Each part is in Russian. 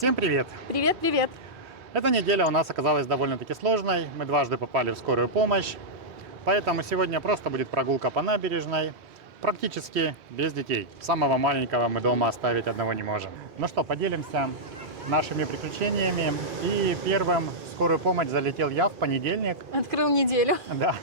Всем привет! Привет, привет. Эта неделя у нас оказалась довольно-таки сложной. Мы дважды попали в скорую помощь. Поэтому сегодня просто будет прогулка по набережной. Практически без детей. Самого маленького мы дома оставить одного не можем. Ну что, поделимся нашими приключениями. И первым в скорую помощь залетел я в понедельник. Открыл неделю. Да.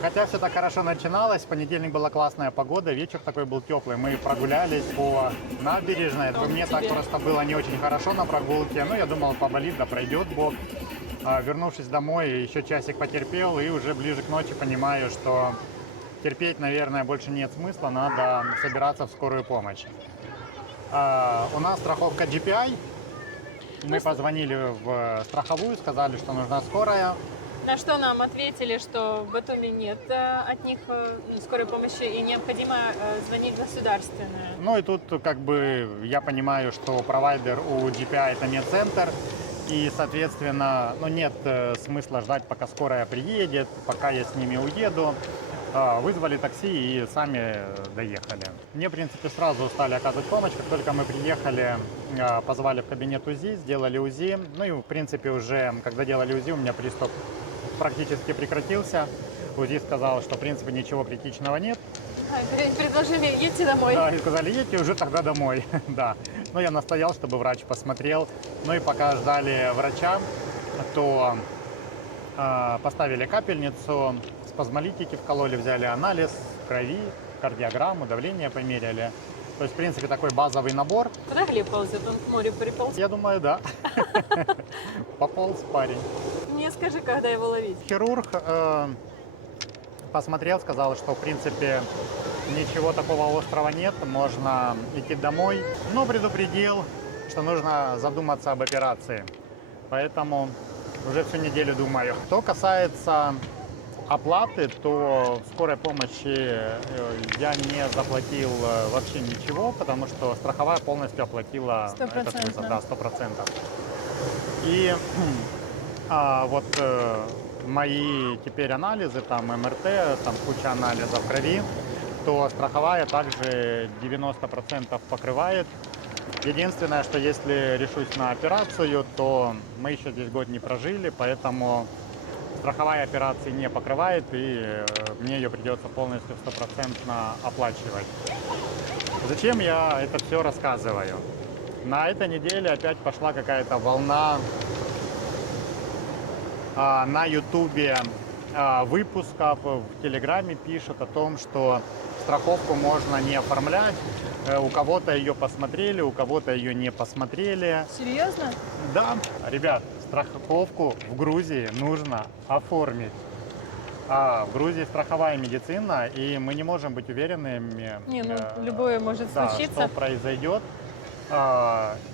Хотя все так хорошо начиналось. В понедельник была классная погода, вечер такой был теплый. Мы прогулялись по набережной. Мне так просто было не очень хорошо на прогулке. Ну, я думал, поболит, да пройдет Бог. Вернувшись домой, еще часик потерпел и уже ближе к ночи понимаю, что терпеть, наверное, больше нет смысла. Надо собираться в скорую помощь. У нас страховка GPI. Мы позвонили в страховую, сказали, что нужна скорая. На что нам ответили, что в Батуми нет от них скорой помощи и необходимо звонить в государственную. Ну и тут как бы я понимаю, что провайдер у GPI это медцентр. И, соответственно, нет смысла ждать, пока скорая приедет, пока я с ними уеду. Вызвали такси и сами доехали. Мне, в принципе, сразу стали оказывать помощь. Как только мы приехали, позвали в кабинет УЗИ, сделали УЗИ. Ну и, в принципе, уже, когда делали УЗИ, у меня приступ практически прекратился. УЗИ сказал, что, в принципе, ничего критичного нет. Предложили, едьте домой. Да, и сказали, едьте уже тогда домой. Да. Но я настоял, чтобы врач посмотрел. Ну и пока ждали врача, то поставили капельницу, спазмолитики вкололи, взяли анализ крови, кардиограмму, давление померяли. То есть, в принципе, такой базовый набор. Куда Глеб ползет? Он к морю приполз? Я думаю, да. Пополз парень. Мне скажи, когда его ловить. Хирург посмотрел, сказал, что, в принципе, ничего такого острого нет, можно идти домой. Но предупредил, что нужно задуматься об операции. Поэтому уже всю неделю думаю. Что касается оплаты, то в скорой помощи я не заплатил вообще ничего, потому что страховая полностью оплатила этот вызов, да, 100%. И вот мои теперь анализы, там МРТ, там куча анализов крови, то страховая также 90% покрывает. Единственное, что если решусь на операцию, то мы еще здесь год не прожили, поэтому страховая операции не покрывает, и мне ее придется полностью 100% оплачивать. Зачем я это все рассказываю? На этой неделе опять пошла какая-то волна на ютубе выпусков, в телеграме пишут о том, что страховку можно не оформлять. У кого-то ее посмотрели, у кого-то ее не посмотрели. Серьезно? Да, ребят, страховку в Грузии нужно оформить. В Грузии страховая медицина, и мы не можем быть уверенными, любое может случиться. что произойдет.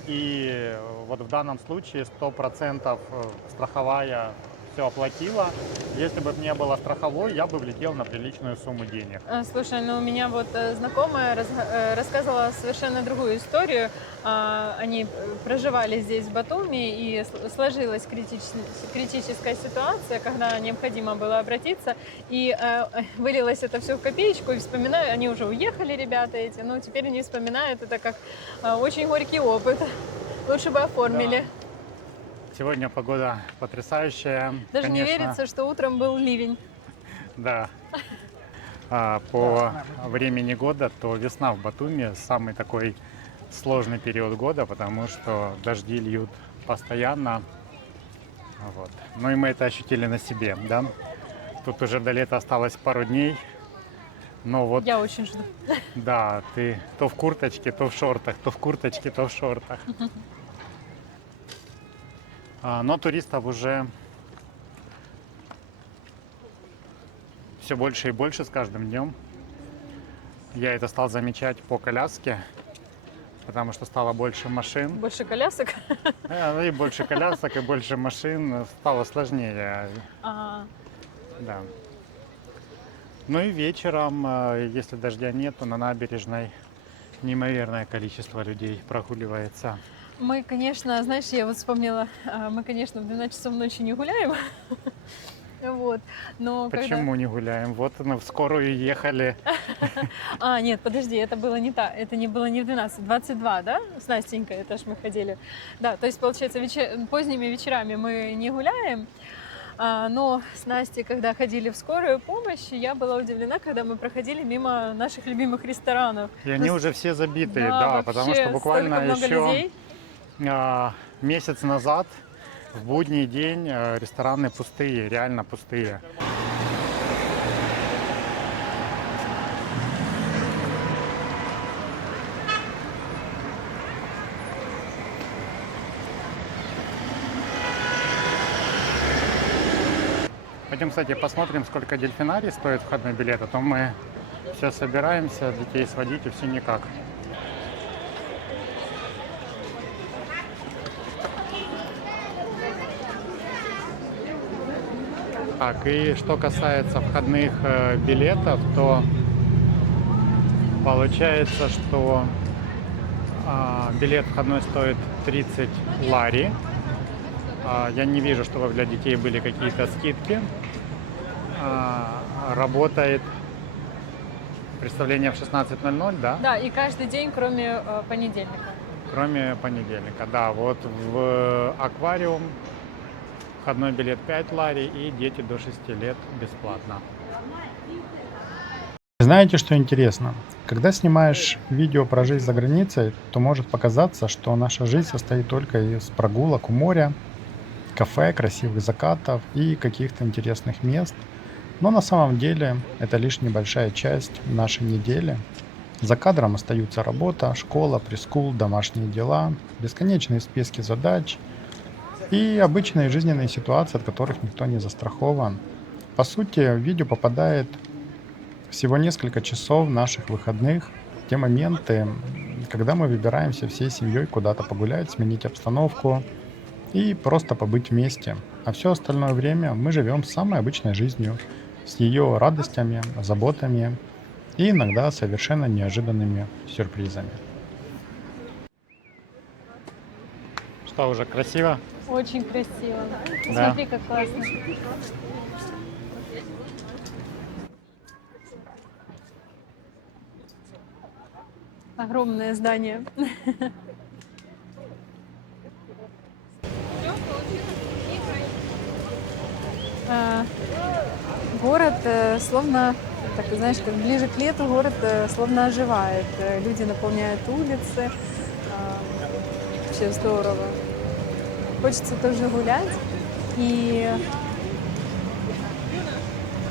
И вот в данном случае 100% страховая все оплатила. Если бы не было страховой, я бы влетел на приличную сумму денег. Слушай, у меня вот знакомая рассказывала совершенно другую историю. Они проживали здесь, в Батуми, и сложилась критическая ситуация, когда необходимо было обратиться, и вылилось это все в копеечку, и вспоминаю, они уже уехали, ребята эти, но теперь они вспоминают это как очень горький опыт. Лучше бы оформили. Да. Сегодня погода потрясающая. Даже конечно. не верится, что утром был ливень. Да. По времени года, то весна в Батуми самый такой сложный период года, потому что дожди льют постоянно. Вот. Ну и мы это ощутили на себе, да. Тут уже до лета осталось пару дней. Но вот, я очень жду. Да, ты то в курточке, то в шортах, то в курточке, то в шортах. Но туристов уже все больше и больше с каждым днем. Я это стал замечать по коляске, потому что стало больше машин. Больше колясок? И больше колясок, и больше машин. Стало сложнее. Да. Ну и вечером, если дождя нет, то на набережной неимоверное количество людей прогуливается. Мы, конечно, знаешь, я вот вспомнила, мы, конечно, в 12 часов ночи не гуляем. Вот. Но Почему не гуляем? Вот мы в скорую ехали. Нет, подожди, это было не так. Это не было не в 12, 22, да? С Настенькой, это ж мы ходили. Да, то есть, получается, поздними вечерами мы не гуляем. Но с Настей, когда ходили в скорую помощь, я была удивлена, когда мы проходили мимо наших любимых ресторанов. И они уже все забитые, Да, да, потому что вообще, буквально столько много еще людей. месяц назад в будний день рестораны пустые, реально пустые. Пойдем, кстати, посмотрим, сколько дельфинарий стоит входной билет, а то мы все собираемся детей сводить и все никак. Так, и что касается входных билетов, то получается, что билет входной стоит 30 лари. Я не вижу, чтобы для детей были какие-то скидки. Работает представление в 16:00, да? Да, и каждый день, кроме понедельника. Кроме понедельника, да. Вот в аквариум входной билет 5 лари и дети до 6 лет бесплатно. Знаете, что интересно? Когда снимаешь видео про жизнь за границей, то может показаться, что наша жизнь состоит только из прогулок у моря, кафе, красивых закатов и каких-то интересных мест. Но на самом деле это лишь небольшая часть нашей недели. За кадром остаются работа, школа, пресс-скул, домашние дела, бесконечные списки задач и обычные жизненные ситуации, от которых никто не застрахован. По сути, в видео попадает всего несколько часов наших выходных, те моменты, когда мы выбираемся всей семьей куда-то погулять, сменить обстановку и просто побыть вместе. А все остальное время мы живем самой обычной жизнью, с ее радостями, заботами и иногда совершенно неожиданными сюрпризами. Что, уже красиво? Очень красиво. Да. Смотри, как классно. Огромное здание. Город словно, так знаешь, как ближе к лету город словно оживает. Люди наполняют улицы. Вообще здорово. Хочется тоже гулять. И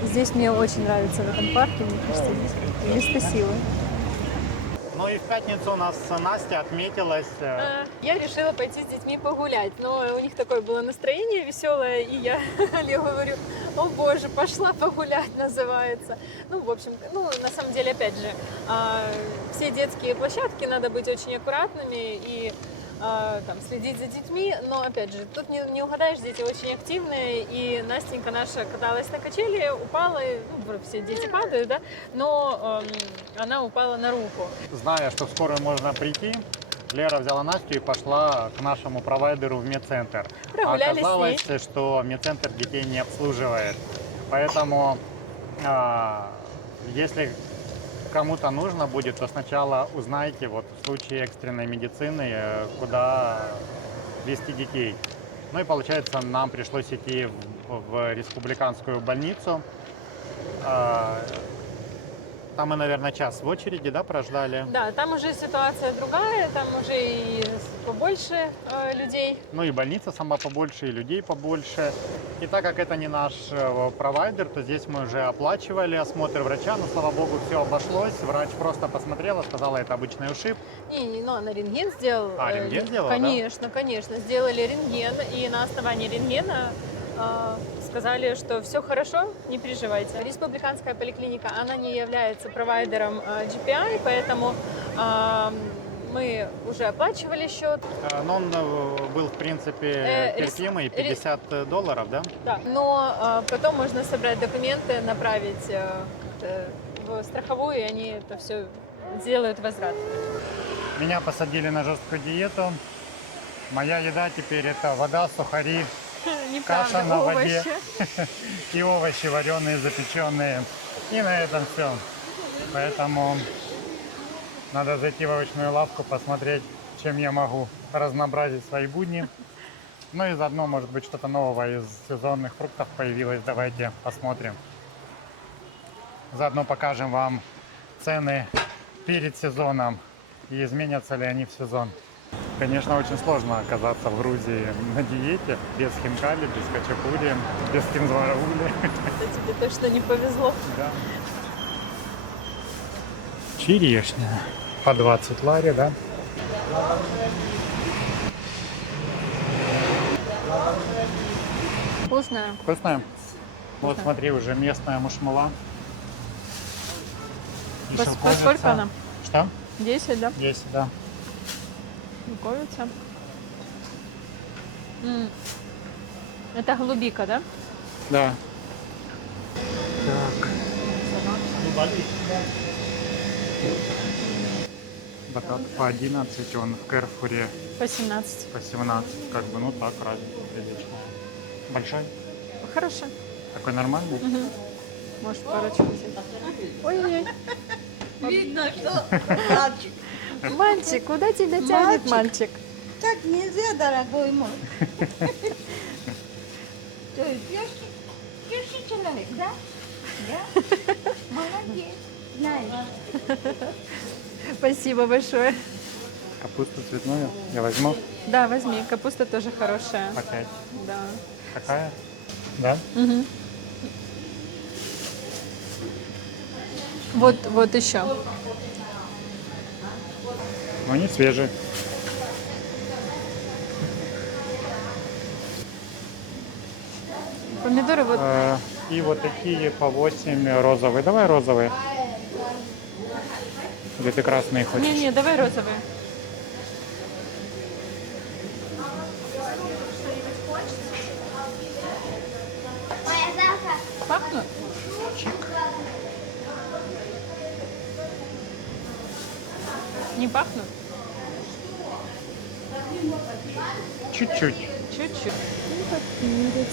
здесь мне очень нравится в этом парке. Мне кажется, здесь место силы. Ну и в пятницу у нас Настя отметилась. Я решила пойти с детьми погулять, но у них такое было настроение веселое, и я Олегу говорю: о боже, пошла погулять, называется. Ну, в общем, на самом деле, опять же, все детские площадки надо быть очень аккуратными и там, следить за детьми, но, опять же, тут не угадаешь, дети очень активные, и Настенька наша каталась на качели, упала, все дети падают, да, но она упала на руку. Зная, что в скорую можно прийти, Лера взяла Настю и пошла к нашему провайдеру в медцентр. Прогулялись Оказалось, с ней. что медцентр детей не обслуживает. Поэтому, если кому-то нужно будет, то сначала узнайте, вот в случае экстренной медицины, куда везти детей. Ну и получается, нам пришлось идти в республиканскую больницу. Там мы, наверное, час в очереди, да, прождали? Да, там уже ситуация другая, там уже и побольше людей. Ну и больница сама побольше, и людей побольше. И так как это не наш провайдер, то здесь мы уже оплачивали осмотр врача, но, слава богу, все обошлось. Врач просто посмотрела, сказала, это обычный ушиб. Но она рентген сделала. Рентген сделала, конечно, да? Конечно, сделали рентген, и на основании рентгена сказали, что все хорошо, не переживайте. Республиканская поликлиника, она не является провайдером GPI, поэтому мы уже оплачивали счет. Но он был, в принципе, терпимый, $50, да? Да, но потом можно собрать документы, направить в страховую, и они это все сделают возврат. Меня посадили на жесткую диету. Моя еда теперь это вода, сухари Неправда, каша на воде овощи. и овощи вареные, запеченные. И на этом все. Поэтому надо зайти в овощную лавку, посмотреть, чем я могу разнообразить свои будни. Ну и заодно, может быть, что-то нового из сезонных фруктов появилось. Давайте посмотрим. Заодно покажем вам цены перед сезоном и изменятся ли они в сезон. Конечно, очень сложно оказаться в Грузии на диете, без хинкали, без хачапури, без кинзвараули. Это тебе точно не повезло. Да. Черешня. По 20 лари, да? Вкусная. Вкусная? Вот смотри, уже местная мушмула. И По шелковица. сколько она? Что? 10, да? 10, да. Шелковица. Это голубика, да? Да. Так. Батат по 11, он в Керфуре По 17. по 17. Как бы, ну так, разница приличная. Большой? Хорошо. Такой нормальный? Мгм. Может, парочку взять. Ой-ой-ой. Видно, что мальчик. Мальчик, куда тебя тянет, мальчик? Так нельзя, дорогой мой. То есть пьющий человек, да? Да? Молодец. Знаешь. Спасибо большое. Капусту цветную я возьму. Да, возьми. Капуста тоже хорошая. Опять. Да. Такая? Да? Мгм. Вот еще. Но не свежий. Помидоры вот. И вот такие по 8 розовые. Давай розовые. Или ты красные хочешь? Не-не, давай розовые. Пахнут? Чик. Не пахнут? Чуть-чуть. Чуть-чуть. Ну, как перец.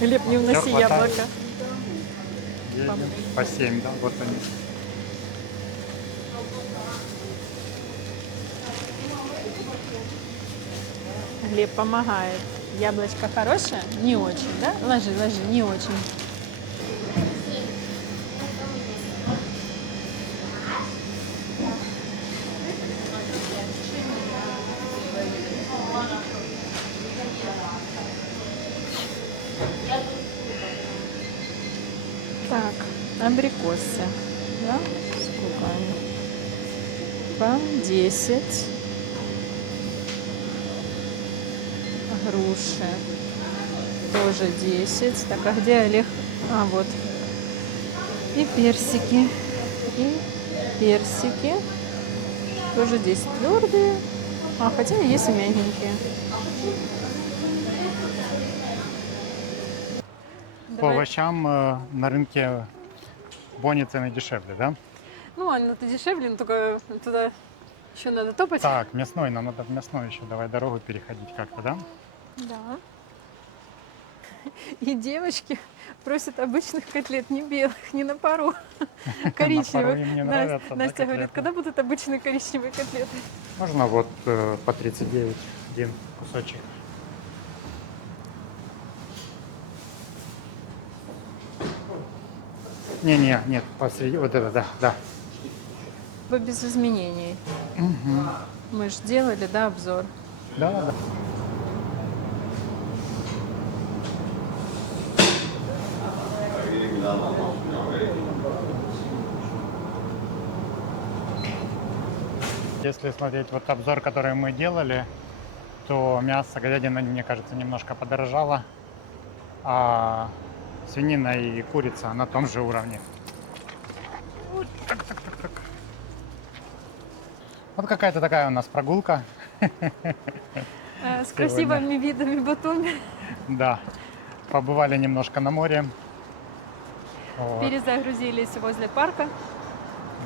Глеб, не уноси Всё, хватает. яблоко. Едем. По 7, да? Вот они. Глеб помогает. Яблочко хорошее? Не очень, да? Ложи, ложи, не очень. Так, абрикосы. Да? Сколько они? По 10. Груши. Тоже 10. Так, а где Олег? А, вот. И персики. И персики. Тоже 10 твердые. А, хотя есть и мягенькие. По Давай. овощам на рынке Бони цены дешевле, да? Ну, оно-то дешевле, но только туда еще надо топать. Так, мясной, нам надо в мясной еще. Давай дорогу переходить как-то, да? Да. И девочки просят обычных котлет, не белых, не на пару, коричневых. им не Настя, нравятся, да, Настя говорит, котлеты? когда будут обычные коричневые котлеты? Можно вот по 39 один кусочек. Не-не, нет, посреди, вот это, да, да. Без изменений. Мы же делали, да, обзор. Да, да. Если смотреть вот обзор, который мы делали, то мясо, говядина, мне кажется, немножко подорожало, а свинина и курица на том же уровне. Вот, так. Вот какая-то такая у нас прогулка. С красивыми видами Батуми. Да, побывали немножко на море. Вот. Перезагрузились возле парка.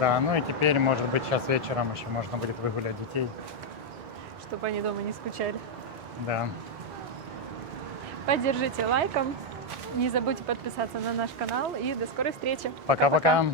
Да, ну и теперь, может быть, сейчас вечером еще можно будет выгулять детей. Чтобы они дома не скучали. Да. Поддержите лайком. Не забудьте подписаться на наш канал. И до скорой встречи. Пока-пока.